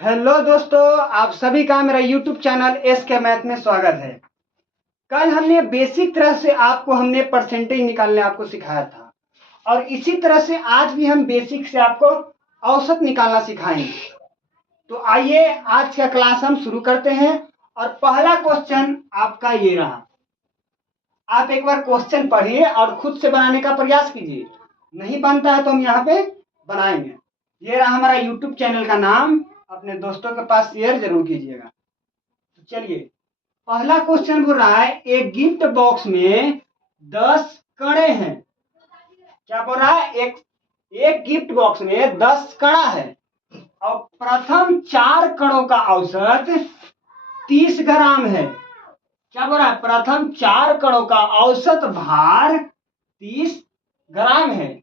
Hello दोस्तों, आप सभी का मेरा यूट्यूब चैनल एस के मैथ में स्वागत है। कल हमने बेसिक तरह से हमने परसेंटेज निकालने आपको सिखाया था और इसी तरह से आज भी हम बेसिक से आपको औसत निकालना सिखाएंगे। तो आइए आज का क्लास हम शुरू करते हैं और पहला क्वेश्चन आपका ये रहा। आप एक बार क्वेश्चन पढ़िए और खुद से बनाने का प्रयास कीजिए। नहीं बनता है तो हम यहाँ पे बनाएंगे। ये रहा हमारा यूट्यूब चैनल का नाम, अपने दोस्तों के पास शेयर जरूर कीजिएगा। तो चलिए, पहला क्वेश्चन बोल रहा है एक गिफ्ट बॉक्स में 10 कड़े हैं। क्या बोल रहा है? एक गिफ्ट बॉक्स में 10 कड़ा है और प्रथम 4 कड़ों का औसत 30 ग्राम है। क्या बोल रहा है? प्रथम 4 कड़ों का औसत भार 30 ग्राम है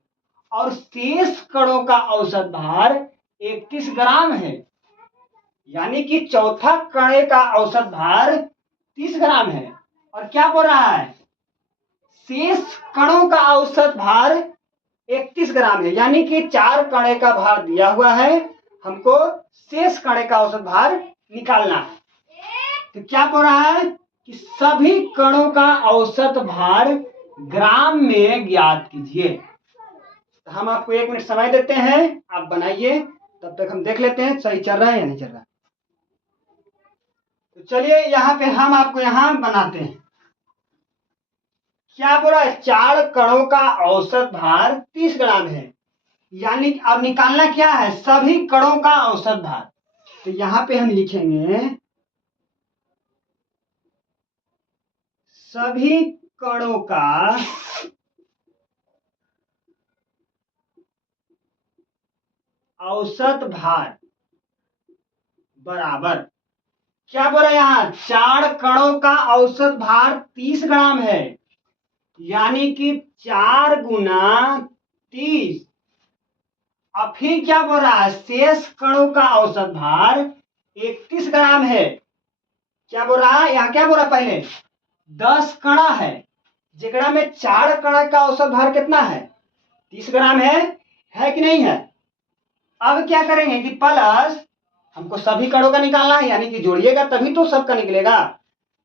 और शेष कड़ों का औसत भार 31 ग्राम है। यानी कि चौथा कड़े का औसत भार 30 ग्राम है और क्या बोल रहा है? शेष कड़ों का औसत भार 31 ग्राम है। यानी कि 4 कड़े का भार दिया हुआ है, हमको शेष कड़े का औसत भार निकालना है। तो क्या बोल रहा है कि सभी कणों का औसत भार ग्राम में ज्ञात कीजिए। तो हम आपको 1 मिनट समय देते हैं, आप बनाइए, तब तक हम देख लेते हैं सही चल रहा है या नहीं चल रहा है। तो चलिए यहाँ पे हम आपको यहाँ बनाते हैं। क्या बोला? 4 कणों का औसत भार 30 ग्राम है। यानी अब निकालना क्या है? सभी कणों का औसत भार। तो यहाँ पे हम लिखेंगे सभी कणों का औसत भार बराबर, क्या बोला यहाँ? 4 कणों का औसत भार 30 ग्राम है। यानी कि 4 गुना 30। अब फिर क्या बोल रहा है? शेष कणों का औसत भार 31 ग्राम है। क्या बोल रहा है? यहाँ क्या बोला? पहले 10 कणा है, जेकरा में 4 कणा का औसत भार कितना है? 30 ग्राम है कि नहीं है? अब क्या करेंगे कि प्लस, हमको सभी कणों का निकालना है, यानी कि जोड़िएगा तभी तो सबका निकलेगा।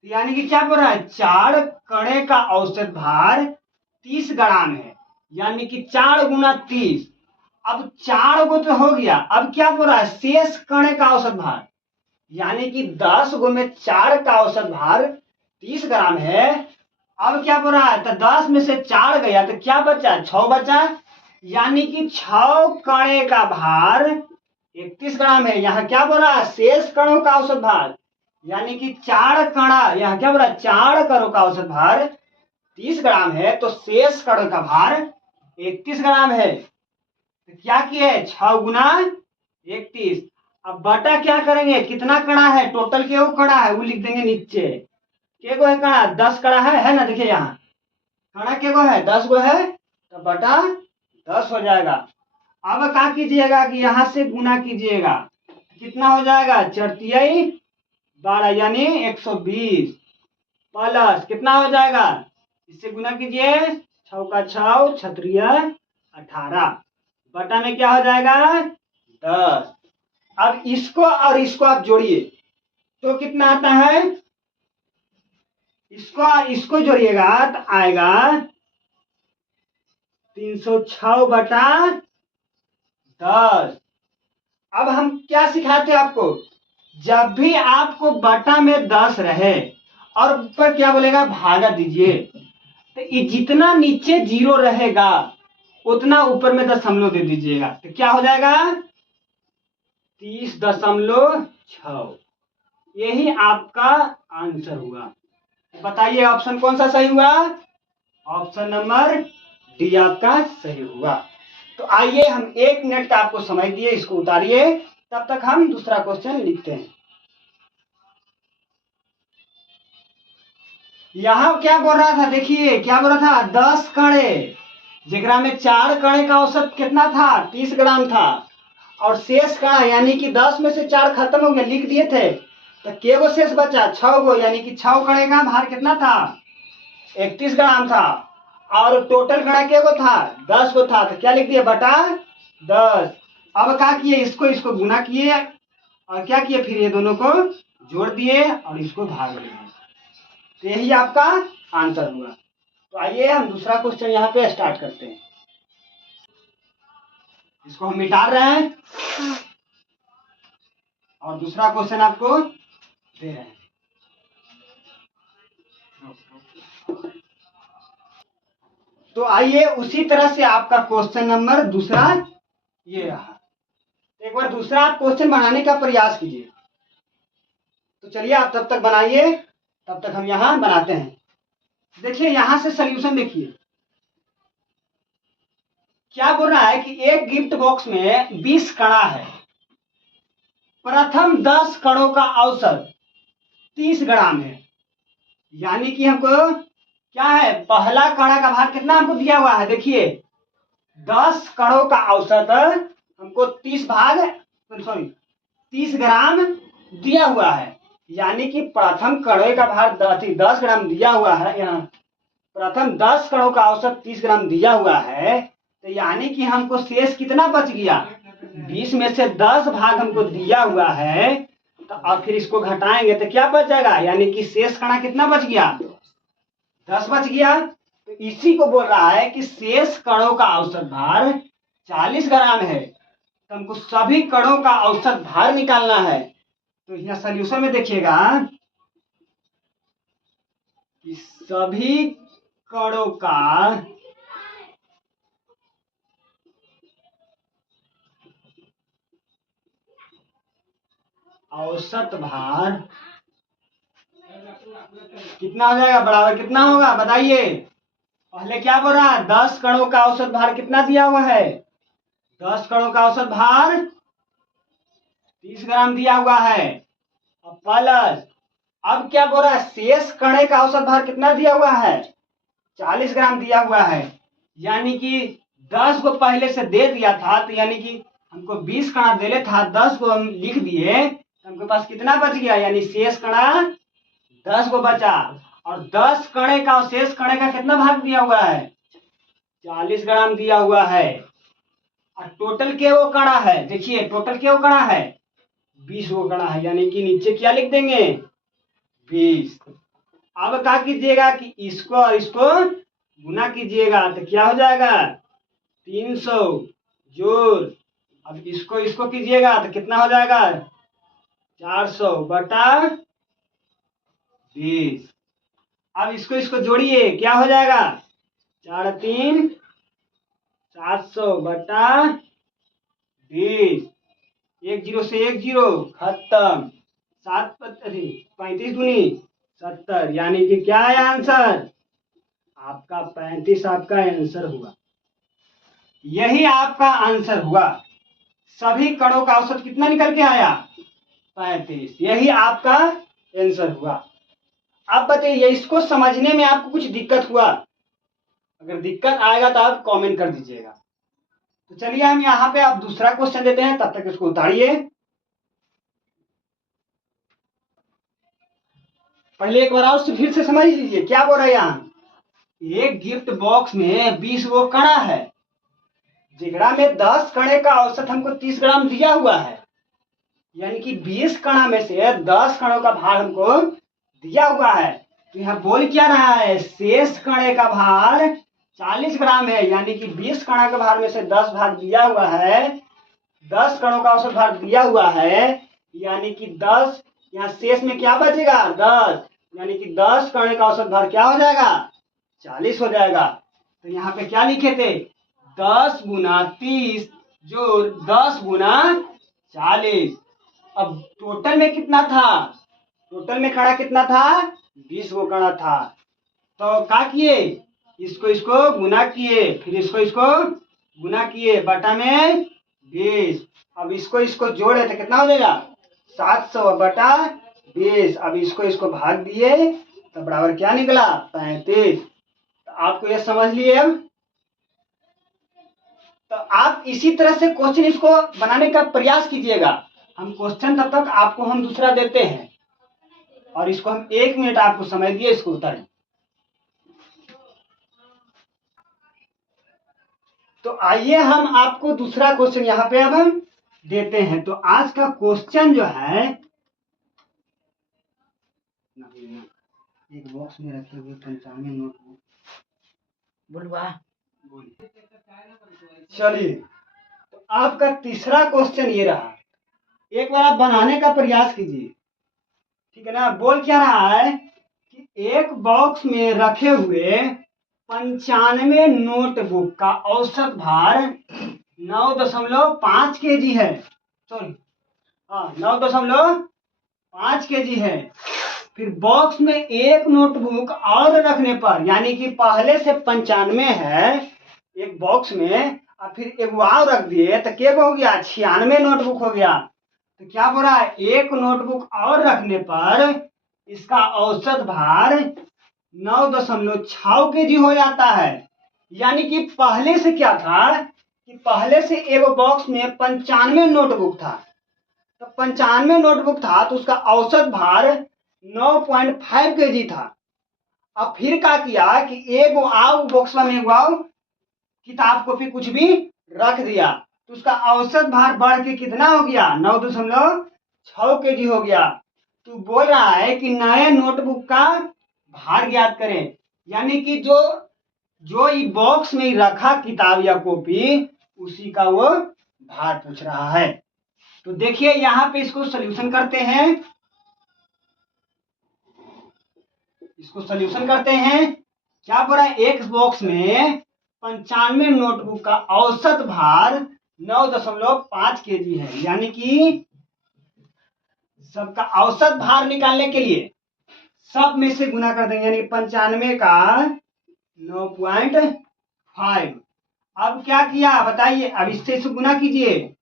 यानी कि क्या बोल रहा है? 4 कणे का औसत भार 30 ग्राम है। यानी कि 4 गुना 30। अब 4 गो तो हो गया। अब क्या बोल रहा है? शेष कणे का औसत भार, यानी कि 10 गो में 4 का औसत भार 30 ग्राम है। अब क्या बोल रहा है? तो 10 में से 4 गया तो क्या बचा? 6 बचा। यानी कि 6 कणे का भार 31 ग्राम है। यहाँ क्या बोल रहा है? शेष कणों का औसत भार, यानी कि 4 कणा, यहाँ क्या बोल रहा है? 4 कणों का औसत भार 30 ग्राम है, तो शेष कणों का भार 31 ग्राम है। तो क्या किए? 6 गुना 31। अब बटा क्या करेंगे? कितना कणा है? टोटल के कणा है वो लिख देंगे नीचे। के गो है कणा? 10 कणा है ना? देखिए यहाँ कणा के गो है? 10 गो है, तो बटा 10 हो जाएगा। अब क्या कीजिएगा कि यहां से गुना कीजिएगा, कितना हो जाएगा? 4 तियाई 12, यानी 120 प्लस कितना हो जाएगा? इससे गुना कीजिए, 6 का 6 छत्रिय 18, बटा में क्या हो जाएगा? 10। अब इसको और इसको आप जोड़िए तो कितना आता है? इसको और इसको जोड़िएगा तो आएगा 306 बटा 10। अब हम क्या सिखाते हैं आपको? जब भी आपको बटा में 10 रहे और ऊपर क्या बोलेगा? भागा दीजिए, तो ये जितना नीचे 0 रहेगा उतना ऊपर में दशमलव दे दीजिएगा। तो क्या हो जाएगा? 30.6। यही आपका आंसर हुआ। बताइए ऑप्शन कौन सा सही हुआ? ऑप्शन नंबर डी आपका सही हुआ। तो आइए हम 1 मिनट का आपको समय दिए, इसको उतारिए, तब तक हम दूसरा क्वेश्चन लिखते हैं। यहां क्या बोल रहा था? देखिए क्या बोल रहा था? 10 कणे, जेकरा में 4 कणे का औसत कितना था? 30 ग्राम था, और शेष कणा यानी कि 10 में से 4 खत्म हो गया, लिख दिए थे, तो के गो शेष बचा? 6 गो, यानी कि 6 कणे का भार कितना था? 31 ग्राम था। और टोटल कणा के गो था? 10 गो था, तो क्या लिख दिए? बटा 10। अब क्या किए? इसको गुना किए और क्या किए, फिर ये दोनों को जोड़ दिए और इसको भाग दिए। तो यही आपका आंसर हुआ। तो आइए हम दूसरा क्वेश्चन यहाँ पे स्टार्ट करते हैं। इसको हम मिटा रहे हैं और दूसरा क्वेश्चन आपको दे रहे हैं। तो आइए उसी तरह से आपका क्वेश्चन नंबर दूसरा ये रहा। एक बार दूसरा आप क्वेश्चन बनाने का प्रयास कीजिए। तो चलिए आप तब तक बनाइए, तब तक हम यहाँ बनाते हैं। देखिए यहां से सॉल्यूशन देखिए क्या बोल रहा है कि एक गिफ्ट बॉक्स में 20 कड़ा है। प्रथम 10 कड़ों का औसत 30 ग्राम है। यानी कि हमको क्या है, पहला कड़ा का भार कितना हमको दिया हुआ है, देखिए 10 कड़ों का औसत हमको 30 ग्राम दिया हुआ है। यानी कि प्रथम कड़े का भार 10 ग्राम दिया हुआ है। यहाँ प्रथम 10 कड़ों का औसत 30 ग्राम दिया हुआ है। तो यानी कि हमको शेष कितना बच गया, 20 में से 10 भाग हमको दिया हुआ है। तो अब फिर इसको घटाएंगे तो क्या बच जाएगा, यानी कि शेष कणा कितना बच गया, 10 बच गया। तो इसी को बोल रहा है कि शेष कणों का औसत भार 40 ग्राम है। तो हमको सभी कणों का औसत भार निकालना है। तो यहाँ सॉल्यूशन में देखिएगा कि सभी कणों का औसत भार कितना हो जाएगा, बराबर कितना होगा बताइए। पहले क्या बोल रहा है, 10 कणों का औसत भार कितना दिया हुआ है, 10 कणों का औसत भार 30 ग्राम दिया हुआ है। अब प्लस अब क्या बोल रहा है, शेष कणे का औसत भार कितना दिया हुआ है, 40 ग्राम दिया हुआ है। यानी कि 10 को पहले से दे दिया था, तो यानी कि हमको 20 कणा देले था, 10 को हम लिख दिए, तो हमके पास कितना बच गया, यानी शेष कणा 10 को बचा। और 10 कणे का और शेष कणे का कितना भाग दिया हुआ है, 40 ग्राम दिया हुआ है। और टोटल के वो कणा है, देखिए टोटल के वो कणा है 20 वो कणा है। यानी कि नीचे क्या लिख देंगे, 20। अब क्या कीजिएगा कि इसको और इसको गुना कीजिएगा, तो क्या हो जाएगा 300 जोड़, अब इसको इसको कीजिएगा तो कितना हो जाएगा 400 बटा 20। अब इसको इसको जोड़िए, क्या हो जाएगा 4 3 700 बटा 20। 1 0 से 1 0 खत्म। 35 दूनी 70। यानी कि क्या है आंसर आपका 35 आपका आंसर हुआ। यही आपका आंसर हुआ। सभी कणों का औसत कितना निकल के आया 35। यही आपका आंसर हुआ। अब बताइए इसको समझने में आपको कुछ दिक्कत हुआ, अगर दिक्कत आएगा तो आप कमेंट कर दीजिएगा। तो चलिए हम यहाँ पे आप दूसरा क्वेश्चन देते हैं, तब तक इसको उतारिए। पहले एक बार और फिर से समझ लीजिए क्या बोल रहा है यहाँ। एक गिफ्ट बॉक्स में 20 वो कणा है, जिगड़ा में 10 कणे का औसत हमको 30 ग्राम दिया हुआ है। यानी कि 20 कणा में से 10 कणों का भार हमको दिया हुआ है। तो यहाँ बोल क्या रहा है, शेष कणे का भार 40 ग्राम है। यानी कि 20 कणा के भार में से 10 भाग दिया हुआ है, 10 कणों का औसत भार दिया हुआ है। यानी कि 10, यहाँ शेष में क्या बचेगा 10, यानी कि 10 कणे का औसत भार क्या हो जाएगा 40 हो जाएगा। तो यहाँ पे क्या लिखे थे 10 गुना 30 जो 10 गुना 40। अब टोटल में कितना था, टोटल में कड़ा कितना था 20 वो कड़ा था। तो क्या किए, इसको इसको गुना किए, फिर इसको इसको गुना किए, बटा में 20। अब इसको इसको जोड़े तो कितना हो जाएगा 700 बटा 20। अब इसको इसको भाग दिए तो बराबर क्या निकला 35। तो आपको ये समझ लिए। अब तो आप इसी तरह से क्वेश्चन इसको बनाने का प्रयास कीजिएगा। हम क्वेश्चन तब तक आपको हम दूसरा देते हैं और इसको हम 1 मिनट आपको समय दिए, इसको उतारें। तो आइए हम आपको दूसरा क्वेश्चन यहाँ पे अब हम देते हैं। तो आज का क्वेश्चन जो है, एक बॉक्स में रखे हुए 95 नोटबुक, बोलवा बोलिए। चलिए, तो आपका तीसरा क्वेश्चन ये रहा, एक बार आप बनाने का प्रयास कीजिए, ठीक है ना। बोल क्या रहा है कि एक बॉक्स में रखे हुए 95 नोटबुक का औसत भार 9.5 kg है। सॉरी, हाँ, 9.5 kg है। फिर बॉक्स में एक नोटबुक और रखने पर, यानी कि पहले से 95 है एक बॉक्स में, और फिर एक और रख दिए तो क्या हो गया, 96 नोटबुक हो गया। तो क्या बोल रहा है, एक नोटबुक और रखने पर इसका औसत भार 9.6 kg हो जाता है। यानी कि पहले से क्या था कि पहले से एक बॉक्स में 95 नोटबुक था, तो 95 नोटबुक था तो उसका औसत भार 9.5 kg था। अब फिर क्या किया कि एक आओ बॉक्स में एक आओ किताब कॉपी कुछ भी रख दिया, तो उसका औसत भार बढ़ के कितना हो गया, 9.6 kg हो गया। तो बोल रहा है कि नए नोटबुक का भार ज्ञात करें, यानी कि जो जो इस बॉक्स में रखा किताब या कॉपी उसी का वो भार पूछ रहा है। तो देखिए यहाँ पे इसको सॉल्यूशन करते हैं, क्या बोल रहा है, एक बॉक्स में 95 नोटबुक का औसत भार 9.5 kg है। यानी कि सबका औसत भार निकालने के लिए सब में से गुना कर देंगे, यानी 95 का 9.5। अब क्या किया बताइए, अब इससे गुना कीजिए,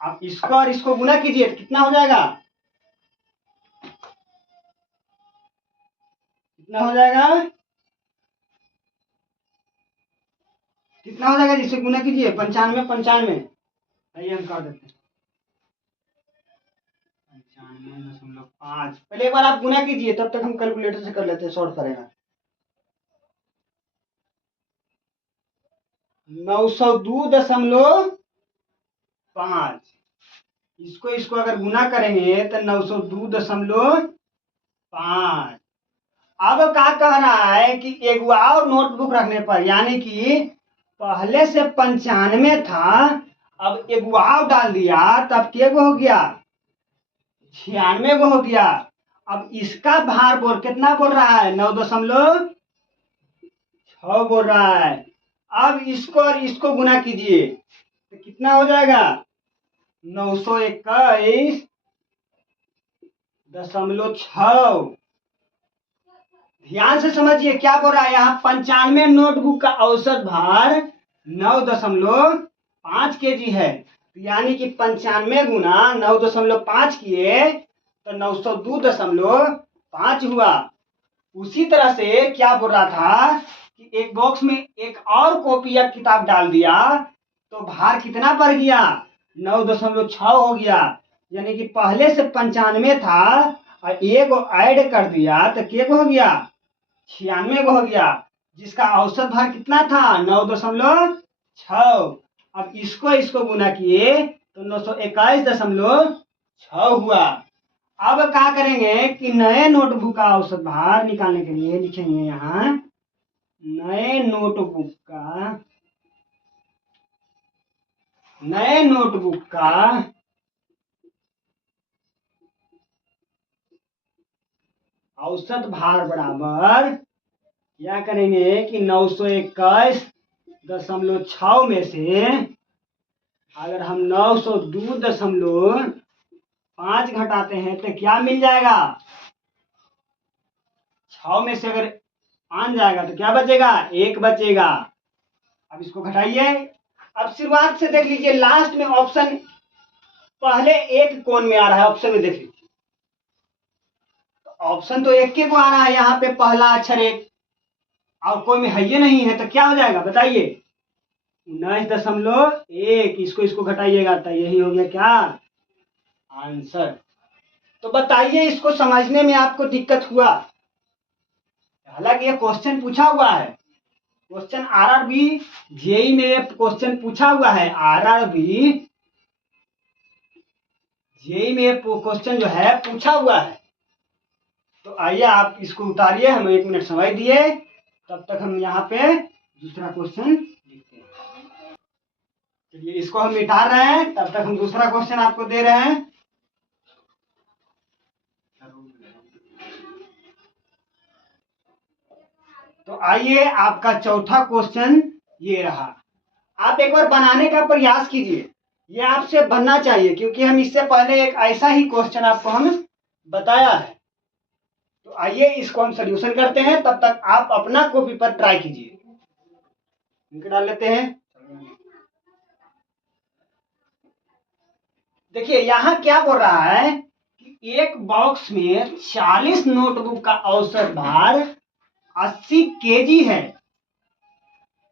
अब इसको और इसको गुना कीजिए तो कितना हो जाएगा, कितना हो जाएगा, कितना हो जाएगा, जिससे गुना कीजिए 95 95, आइए हम कर देते हैं 95.5। पहले एक बार आप गुना कीजिए, तब तक हम कैलकुलेटर से कर लेते हैं, शॉर्ट करेगा। 902.5, इसको अगर गुना करेंगे तो 902.5। अब क्या कह रहा है कि एक और नोटबुक रखने पर, यानी कि पहले से 95 था, अब एक और डाल दिया तब क्या हो गया, 96 हो गया। अब इसका भार बोल कितना बोल रहा है, 9.6 बोल रहा है। अब इसको और इसको गुना कीजिए तो कितना हो जाएगा, 921.6। ध्यान से समझिए क्या बोल रहा है, यहाँ 95 नोटबुक का औसत भार 9.5 kg है, यानी कि 95 गुना 9.5 किए तो 902.5 हुआ। उसी तरह से क्या बोल रहा था कि एक बॉक्स में एक और कॉपी या किताब डाल दिया तो भार कितना बढ़ गया, 9.6 हो गया। यानी कि पहले से 95 था और एक ऐड कर दिया तो क्या हो गया, 96 हो गया, जिसका औसत भार कितना था, 9.6। अब इसको गुना किए तो 921.6 हुआ। अब क्या करेंगे कि नए नोटबुक का औसत भार निकालने के लिए लिखेंगे यहाँ, नए नोटबुक का औसत भार बराबर क्या करेंगे कि 921.6 में से अगर हम 902.5 घटाते हैं तो क्या मिल जाएगा, 6 में से अगर 5 जाएगा तो क्या बचेगा, 1 बचेगा। अब इसको घटाइए, अब शुरुआत से देख लीजिए, लास्ट में ऑप्शन पहले एक कोण में आ रहा है, ऑप्शन में देख लीजिए, ऑप्शन तो एक के को आ रहा है, यहाँ पे पहला अक्षर एक और कोई में है ये नहीं है, तो क्या हो जाएगा बताइए, 19.1। इसको घटाइएगा तो यही हो गया क्या आंसर। तो बताइए इसको समझने में आपको दिक्कत हुआ, हालांकि ये क्वेश्चन पूछा हुआ है क्वेश्चन आरआरबी जेई में क्वेश्चन पूछा हुआ है। आरआरबी जेई में क्वेश्चन जो है पूछा हुआ है। तो आइए आप इसको उतारिए, हम 1 मिनट समय दिए, तब तक हम यहाँ पे दूसरा क्वेश्चन लिखते हैं। चलिए इसको हम मिटा रहे हैं, तब तक हम दूसरा क्वेश्चन आपको दे रहे हैं। तो आइए आपका चौथा क्वेश्चन ये रहा। आप एक बार बनाने का प्रयास कीजिए, ये आपसे बनना चाहिए, क्योंकि हम इससे पहले एक ऐसा ही क्वेश्चन आपको हम बताया है। तो आइए इसको हम सॉल्यूशन करते हैं, तब तक आप अपना कॉपी पर ट्राई कीजिए। इनको डाल लेते हैं। देखिए यहाँ क्या बोल रहा है कि एक बॉक्स में 40 नोटबुक का औसत भार 80 केजी है।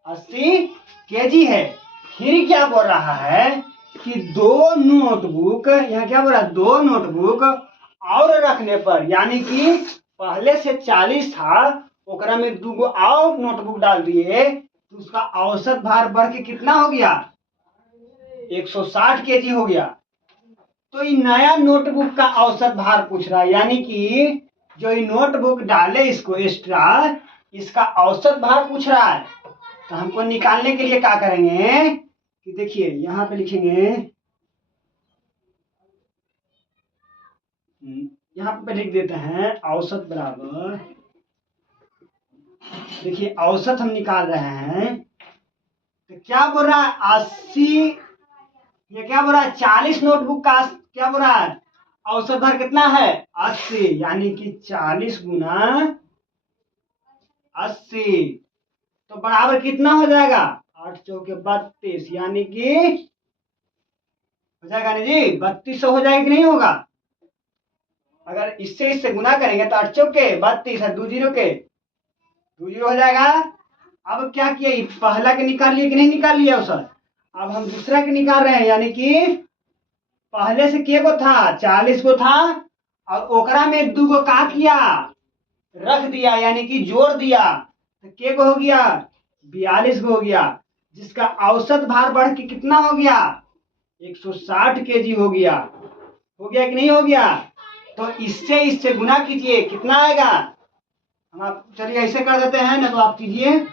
80 केजी है। फिर क्या बोल रहा है कि 2 नोटबुक, यहाँ क्या बोल रहा है, 2 नोटबुक और रखने पर, यानी कि पहले से 40 था, ओकरा में 2 और नोटबुक डाल दिए, तो उसका औसत भार बढ़ के कितना हो गया, 160 केजी हो गया। तो ये नया नोटबुक का औसत भार पूछ रहा है, यानी कि जो ये नोटबुक डाले इसको एक्स्ट्रा, इसका औसत भार पूछ रहा है। तो हमको निकालने के लिए क्या करेंगे कि देखिए यहाँ पे लिखेंगे, यहाँ पे लिख देते हैं औसत बराबर, देखिए औसत हम निकाल रहे हैं। तो क्या बोल रहा है 80, ये क्या बोल रहा है 40 नोटबुक का क्या बोल रहा है औसत भार कितना है 80, यानी कि 40 गुना 80, तो बराबर कितना हो जाएगा 8 चौके 32, यानी कि हो जाएगा ना जी 3200 हो जाएगा कि नहीं होगा। अगर इससे गुना करेंगे तो 8 चौके 32 है, 2 जीरो के 2 जीरो हो जाएगा। अब क्या किया, पहला के निकाल लिए कि नहीं निकाल लिया औसत, अब हम दूसरा के निकाल रहे हैं, यानी कि पहले से के को था 40 को था, और ओकरा में 2 को का किया रख दिया, यानी कि जोड़ दिया, तो के को हो गया 42 को हो गया, जिसका औसत भार बढ़ के कितना हो गया 160 केजी हो गया कि नहीं हो गया। तो इससे गुना कीजिए, कितना आएगा, हम आप चलिए ऐसे कर देते हैं ना, तो आप कीजिए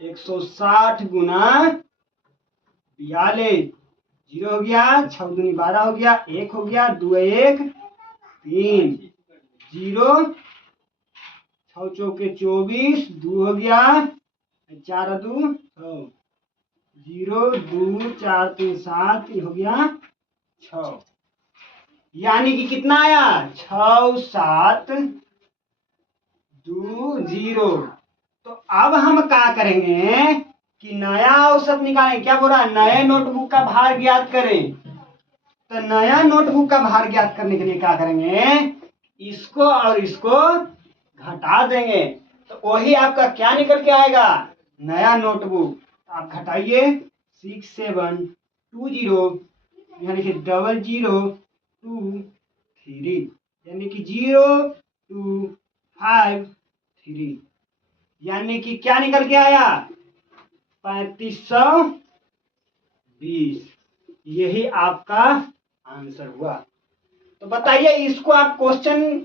160 गुना 42, 0 हो गया, 6 दूनी 12 हो गया, 1 हो गया, 2 1 3 0, 6 चौके 24, 2 हो गया, 4 2 6, 0 2 4 3 7, हो गया 6, यानी कि कितना आया 6 7 2 0। तो अब हम क्या करेंगे कि नया औसत निकालें, क्या बोल रहा है नए नोटबुक का भार ज्ञात करें। तो नया नोटबुक का भार ज्ञात करने के लिए क्या करेंगे, इसको और इसको घटा देंगे, तो वही आपका क्या निकल के आएगा नया नोटबुक। आप घटाइए 6 7 2 0, यानी कि 0 0 2 3, यानी कि 0 2 5 3, यानी कि क्या निकल के आया 3520। यही आपका आंसर हुआ। तो बताइए इसको आप क्वेश्चन,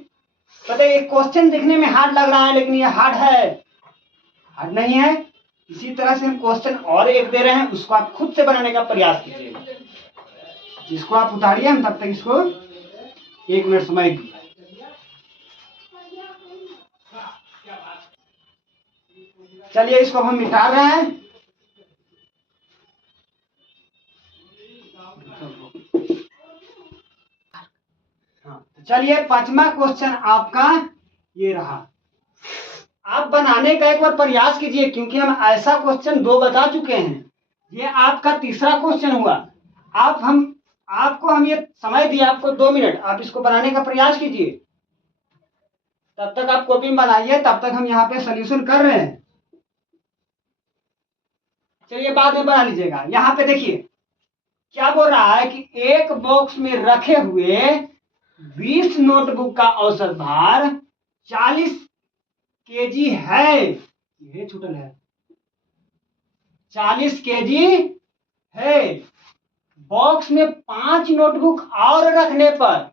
पता है क्वेश्चन देखने में हार्ड लग रहा है, लेकिन ये हार्ड है, हार्ड नहीं है। इसी तरह से हम क्वेश्चन और एक दे रहे हैं, उसको आप खुद से बनाने का प्रयास कीजिए। इसको आप उतारिए, हम तब तक इसको 1 मिनट समय दीजिए। चलिए इसको हम मिटा रहे हैं। हाँ, चलिए 5वां क्वेश्चन आपका ये रहा। आप बनाने का एक बार प्रयास कीजिए, क्योंकि हम ऐसा क्वेश्चन 2 बता चुके हैं, ये आपका तीसरा क्वेश्चन हुआ। आपको हम ये समय दिया, आपको 2 मिनट, आप इसको बनाने का प्रयास कीजिए, तब तक आप कॉपी में बनाइए, तब तक हम यहाँ पे सॉल्यूशन कर रहे हैं। चलिए बाद में बना लीजिएगा। यहाँ पे देखिए क्या बोल रहा है कि एक बॉक्स में रखे हुए 20 नोटबुक का औसत भार 40 केजी है, ये छूटल है, 40 केजी है। बॉक्स में 5 नोटबुक और रखने पर,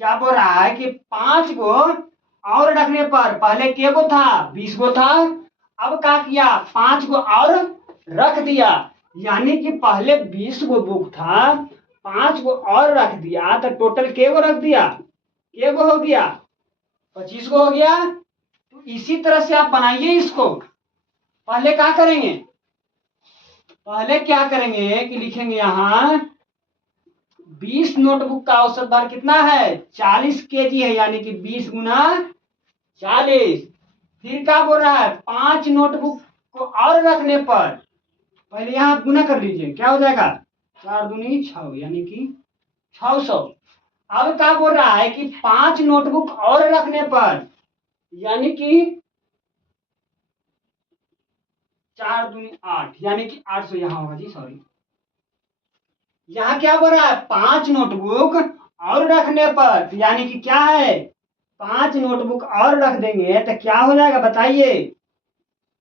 क्या बोल रहा है कि 5 को और रखने पर, पहले के गो था, 20 गो था, अब क्या किया, 5 को और रख दिया, यानी कि पहले 20 गो बुक था, 5 को और रख दिया, तो टोटल के गो रख दिया, के गो हो गया, 25 गो हो गया। तो इसी तरह से आप बनाइए इसको। पहले क्या करेंगे, पहले क्या करेंगे कि लिखेंगे यहां 20 नोटबुक का औसत भार कितना है, 40 केजी है, यानी कि 20 गुना 40। फिर क्या बोल रहा है, 5 नोटबुक को और रखने पर, पहले यहां गुना कर लीजिए, क्या हो जाएगा, 4 दूनी 6, यानी कि 600। अब क्या बोल रहा है कि 5 नोटबुक और रखने पर, यानी कि 4 दूनी 8, यानी कि 800 यहां होगा जी, सॉरी। यहां क्या बोल रहा है, 5 नोटबुक और रखने पर, यानी कि क्या है, 5 नोटबुक और रख देंगे तो क्या हो जाएगा बताइए,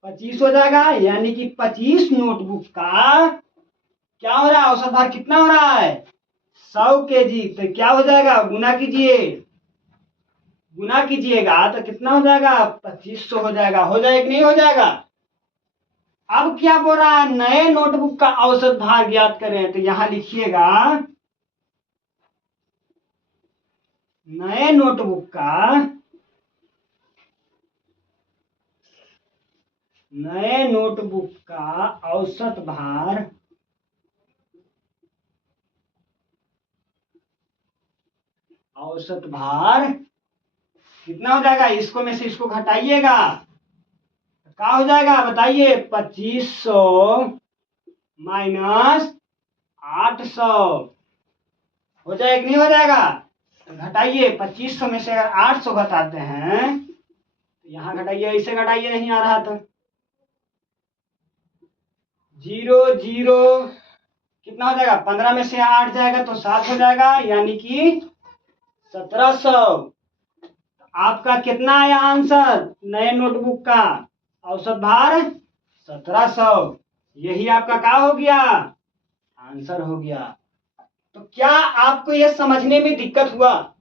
25 हो जाएगा, यानी कि 25 नोटबुक का क्या हो रहा है, औसत भार कितना हो रहा है, 100 केजी। तो क्या हो जाएगा, गुना कीजिए, गुना कीजिएगा तो कितना हो जाएगा, 2500 हो जाएगा। हो जाएगा कि नहीं हो जाएगा। अब क्या बोल रहा है, नए नोटबुक का औसत भार ज्ञात करें, तो यहां लिखिएगा नए नोटबुक का, नए नोटबुक का औसत भार, औसत भार कितना हो जाएगा, इसको में से इसको घटाइएगा, क्या हो जाएगा बताइए, 2500 माइनस 800 हो जाएगा कि नहीं हो जाएगा। तो घटाइए, 2500 में से अगर 800 घटाते हैं तो यहां घटाइए, ऐसे घटाइए, नहीं आ रहा तो 0 0 कितना हो जाएगा, 15 में से 8 जाएगा तो 7 हो जाएगा, यानी कि 1700। आपका कितना आया आंसर, नए नोटबुक का औसत भार 1700। यही आपका क्या हो गया, आंसर हो गया। तो क्या आपको यह समझने में दिक्कत हुआ,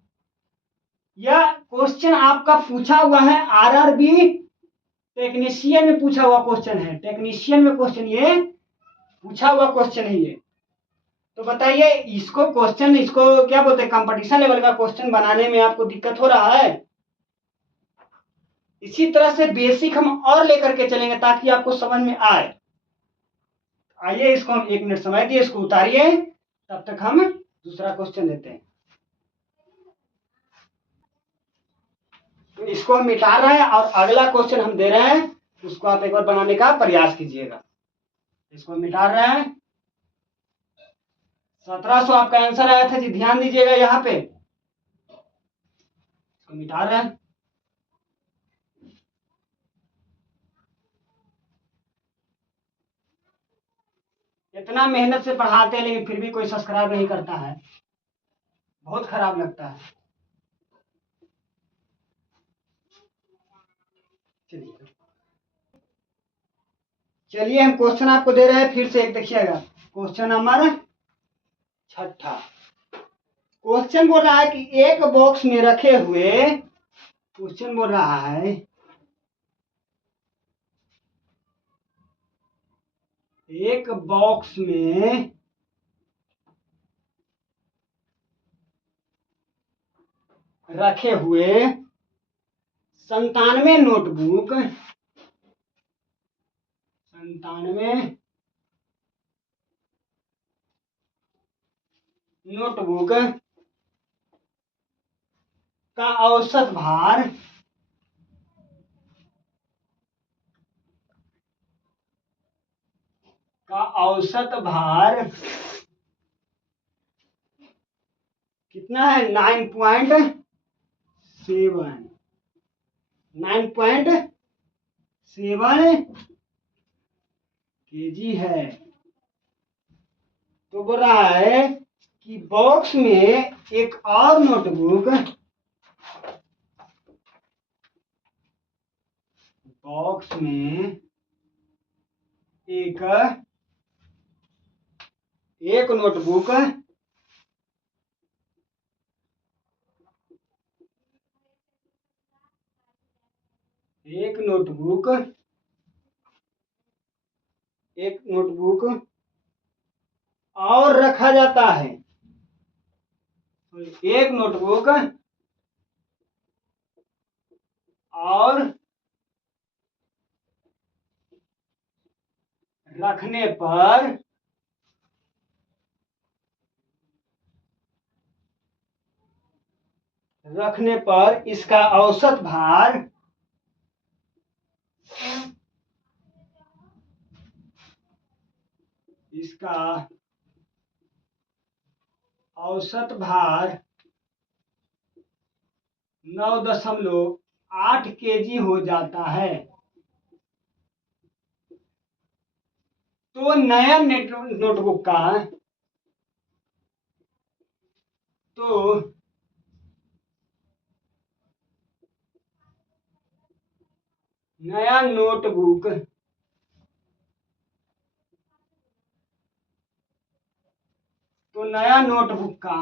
यह क्वेश्चन आपका पूछा हुआ है आरआरबी टेक्नीशियन में पूछा हुआ क्वेश्चन है, टेक्नीशियन में क्वेश्चन ये पूछा हुआ क्वेश्चन है ये। तो बताइए, इसको क्वेश्चन, इसको क्या बोलते हैं, कंपटीशन लेवल का क्वेश्चन बनाने में आपको दिक्कत हो रहा है। इसी तरह से बेसिक हम और लेकर के चलेंगे ताकि आपको समझ में आए। आइए, इसको हम 1 मिनट समय दिए, इसको उतारिए, तब तक हम दूसरा क्वेश्चन देते हैं। तो इसको हम मिटा रहे हैं और अगला क्वेश्चन हम दे रहे हैं, उसको आप एक बार बनाने का प्रयास कीजिएगा। इसको मिटा रहे हैं, 1700 आपका आंसर आया था जी, ध्यान दीजिएगा यहाँ पे, इसको मिटा रहे हैं। इतना मेहनत से पढ़ाते हैं लेकिन फिर भी कोई सब्सक्राइब नहीं करता है, बहुत खराब लगता है। चलिए हम क्वेश्चन आपको दे रहे हैं, फिर से एक देखिएगा, क्वेश्चन नंबर 6। क्वेश्चन बोल रहा है कि एक बॉक्स में रखे हुए, क्वेश्चन बोल रहा है एक बॉक्स में रखे हुए 97 नोटबुक, 97 नोटबुक का औसत भार, का औसत भार कितना है, 9.7, 9.7 केजी है। तो बोल रहा है कि बॉक्स में एक और नोटबुक बॉक्स में एक नोटबुक और रखा जाता है। एक नोटबुक और रखने पर इसका औसत भार इसका औसत भार 9.8 केजी हो जाता है। तो नया नोटबुक का नया नोटबुक का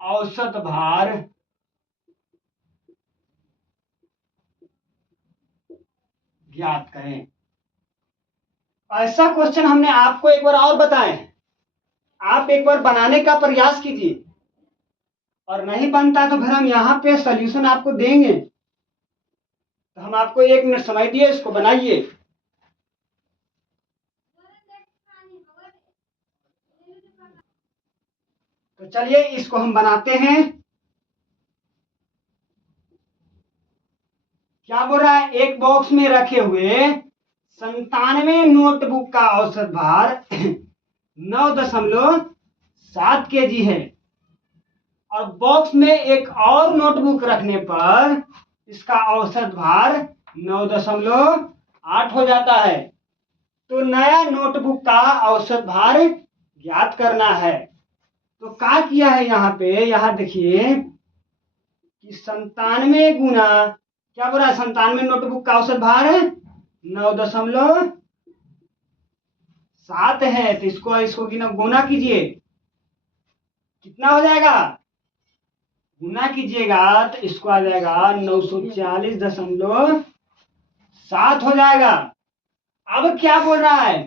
औसत भार ज्ञात करें। ऐसा क्वेश्चन हमने आपको एक बार और बताए हैं, आप एक बार बनाने का प्रयास कीजिए, और नहीं बनता तो फिर हम यहाँ पे सॉल्यूशन आपको देंगे। तो हम आपको 1 मिनट समय दिए, इसको बनाइए। तो चलिए इसको हम बनाते हैं। क्या बोल रहा है, एक बॉक्स में रखे हुए 97 नोटबुक का औसत भार 9.7 केजी है, और बॉक्स में एक और नोटबुक रखने पर इसका औसत भार 9.8 हो जाता है। तो नया नोटबुक का औसत भार ज्ञात करना है। तो क्या किया है यहाँ पे, यहाँ देखिए कि 97 गुना, क्या बोला, 97 नोटबुक का औसत भार है 9.7 है। तो इसको गुना कीजिए, कितना हो जाएगा, गुना कीजिएगा तो इसको आ जाएगा 940.7 हो जाएगा। अब क्या बोल रहा है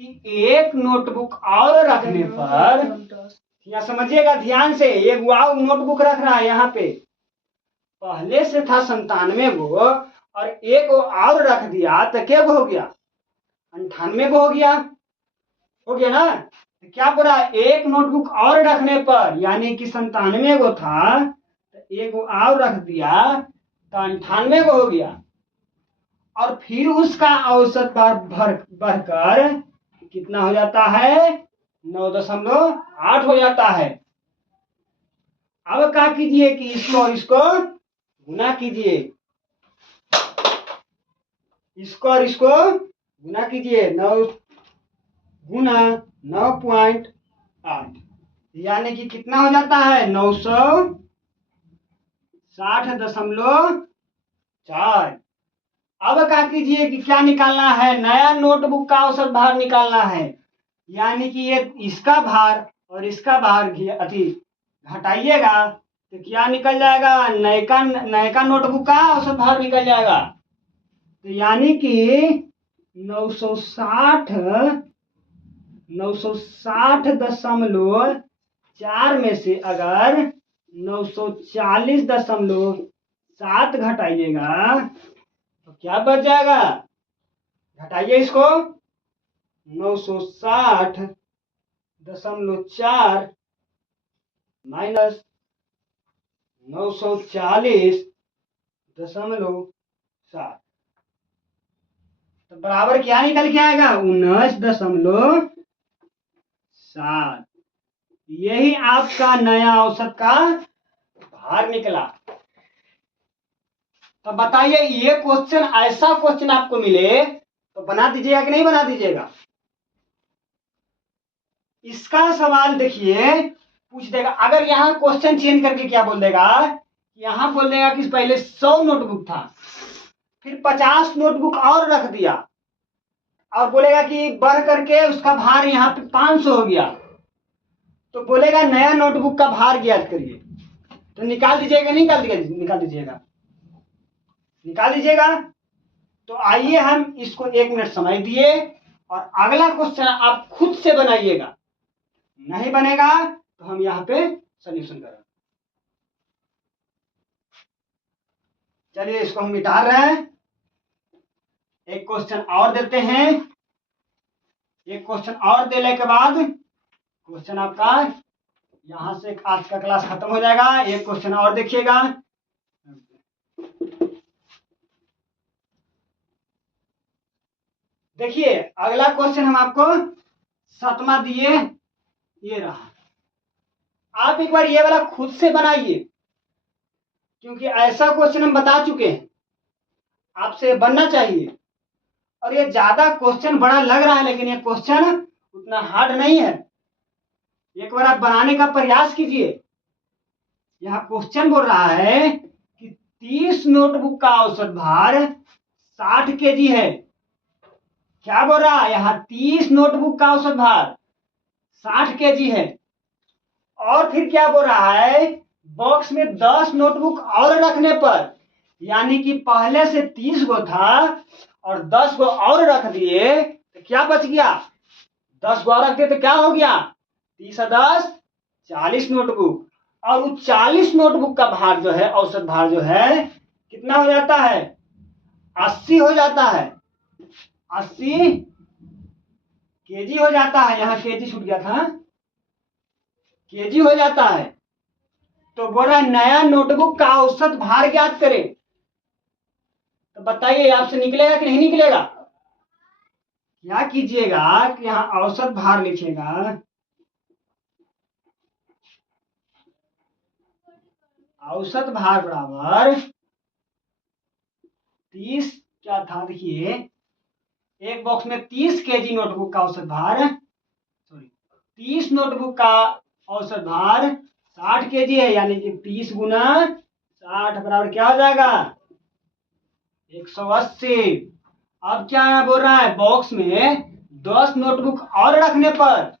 कि एक नोटबुक और रखने पर, यहाँ समझिएगा ध्यान से, एक नोटबुक रख रहा है यहाँ पे, पहले से था 97 गो और एक और रख दिया तो क्या हो गया, 98 गो हो गया ना। तो क्या बोल रहा है, एक नोटबुक और रखने पर, यानी कि 97 गो था तो एक और रख दिया तो 98 गो हो गया, और फिर उसका औसत बढ़कर कितना हो जाता है, 9.8 हो जाता है। अब क्या कीजिए कि इसको गुना कीजिए, इसको गुना कीजिए, 9 गुना 9.8, यानी कि कितना हो जाता है, 960.4। अब क्या कीजिए कि क्या निकालना है, नया नोटबुक का औसत भार निकालना है, यानी कि ये इसका भार और इसका भार घटाइएगा तो क्या निकल जाएगा, नयका नोटबुक का औसत भार निकल जाएगा। तो यानी कि 960.4 में से अगर 940.7 घटाइएगा तो क्या बच जाएगा, घटाइए इसको, 960.4 माइनस 940.7, तो बराबर क्या निकल के आएगा, 19.7। यही आपका नया औसत का भार निकला। तो बताइए, ये क्वेश्चन, ऐसा क्वेश्चन आपको मिले तो बना दीजिएगा कि नहीं बना दीजिएगा। इसका सवाल देखिए, पूछ देगा। अगर यहाँ क्वेश्चन चेंज करके क्या बोल देगा, यहाँ बोल देगा कि पहले 100 नोटबुक था, फिर 50 नोटबुक और रख दिया, और बोलेगा कि बढ़ करके उसका भार यहाँ पे 500 हो गया, तो बोलेगा नया नोटबुक का भार ज्ञात करिए। तो निकाल दीजिएगा, निकाल दीजिएगा। तो आइए हम इसको 1 मिनट समय दिए और अगला क्वेश्चन आप खुद से बनाइएगा। नहीं बनेगा तो हम यहाँ पे सॉल्यूशन करेंगे। चलिए इसको हम मिटा रहे हैं, एक क्वेश्चन और देते हैं। एक क्वेश्चन और देने के बाद क्वेश्चन आपका यहां से आज का क्लास खत्म हो जाएगा। एक क्वेश्चन और देखिएगा। देखिए अगला क्वेश्चन हम आपको 7वां दिए, ये रहा। आप एक बार ये वाला खुद से बनाइए, क्योंकि ऐसा क्वेश्चन हम बता चुके हैं, आपसे बनना चाहिए। और ये ज्यादा क्वेश्चन बड़ा लग रहा है, लेकिन ये क्वेश्चन उतना हार्ड नहीं है। एक बार आप बनाने का प्रयास कीजिए। यहाँ क्वेश्चन बोल रहा है कि 30 नोटबुक का औसत भार 60 केजी है। क्या बोल रहा है, यहाँ 30 नोटबुक का औसत भार 60 केजी है। और फिर क्या बोल रहा है, बॉक्स में 10 नोटबुक और रखने पर, यानी कि पहले से 30 गो था और 10 गो और रख दिए तो क्या बच गया, 10 गो और रख दिए तो क्या हो गया, 30 और 10 40 नोटबुक। और उस 40 नोटबुक का भार जो है, औसत भार जो है कितना हो जाता है, 80 हो जाता है। 80 केजी हो जाता है। यहाँ केजी छूट गया था, केजी हो जाता है। तो बोल रहा है नया नोटबुक का औसत भार ज्ञात करें। तो बताइए आपसे निकलेगा कि नहीं निकलेगा। क्या कीजिएगा कि यहाँ औसत भार लिखिएगा, औसत भार बराबर 30 क्या था, देखिए एक बॉक्स में 30 केजी नोटबुक का औसत भार, 30 नोटबुक का औसत भार 60 केजी है, यानी कि 30 गुना 60 बराबर क्या हो जाएगा, 180। अब क्या बोल रहा है, बॉक्स में 10 नोटबुक और रखने पर,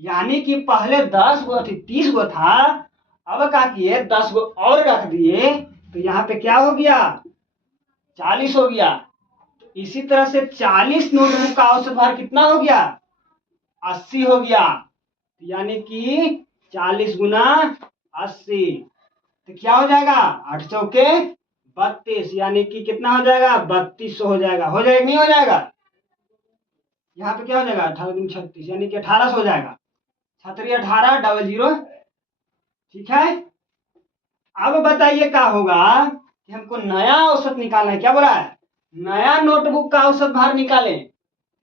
यानी कि पहले 10 गो थी, 30 गो था, अब क्या किए 10 गो और रख दिए, तो यहाँ पे क्या हो गया, 40 हो गया। तो इसी तरह से 40 नोटबुक का औसत भार कितना हो गया, 80 हो गया। यानी कि 40 गुना 80, तो क्या हो जाएगा, 8 चौके 32, यानी कि कितना हो जाएगा, 3200 हो जाएगा। हो जाएगा नहीं हो जाएगा, यहाँ पे क्या हो जाएगा, 18 दूनी 36, यानी कि 1800 हो जाएगा। 1800, ठीक है। अब बताइए क्या होगा कि हमको नया औसत निकालना है। क्या बोला है, नया नोटबुक का औसत भार निकालें।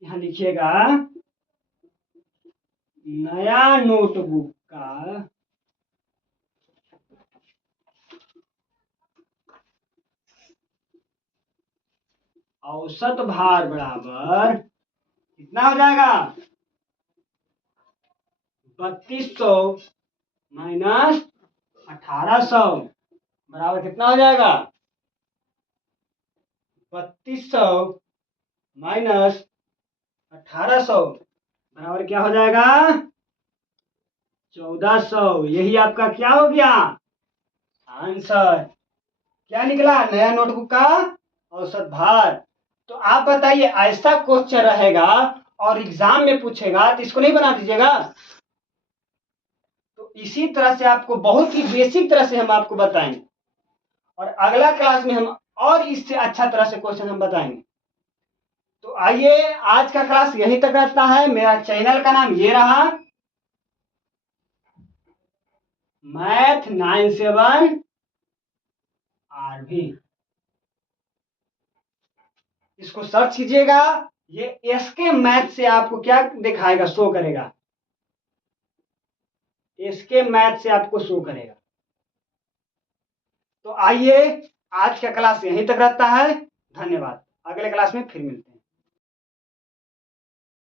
यहाँ लिखिएगा नया नोटबुक का औसत भार बराबर कितना हो जाएगा, 3200 माइनस 1800 बराबर कितना हो जाएगा, 3200 माइनस 1800 बराबर क्या हो जाएगा, 1400। यही आपका क्या हो गया आंसर। क्या निकला, नया नोटबुक का औसत भार। तो आप बताइए ऐसा क्वेश्चन रहेगा और एग्जाम में पूछेगा तो इसको नहीं बना दीजिएगा। तो इसी तरह से आपको बहुत ही बेसिक तरह से हम आपको बताएंगे, और अगला क्लास में हम और इससे अच्छा तरह से क्वेश्चन हम बताएंगे। तो आइए आज का क्लास यहीं तक रहता है। मेरा चैनल का नाम ये रहा, मैथ 97 RV। इसको सर्च कीजिएगा, ये एसके मैथ से आपको क्या दिखाएगा, शो करेगा, एसके मैथ से आपको शो करेगा। तो आइए आज का क्लास यहीं तक रहता है। धन्यवाद, अगले क्लास में फिर मिलते हैं।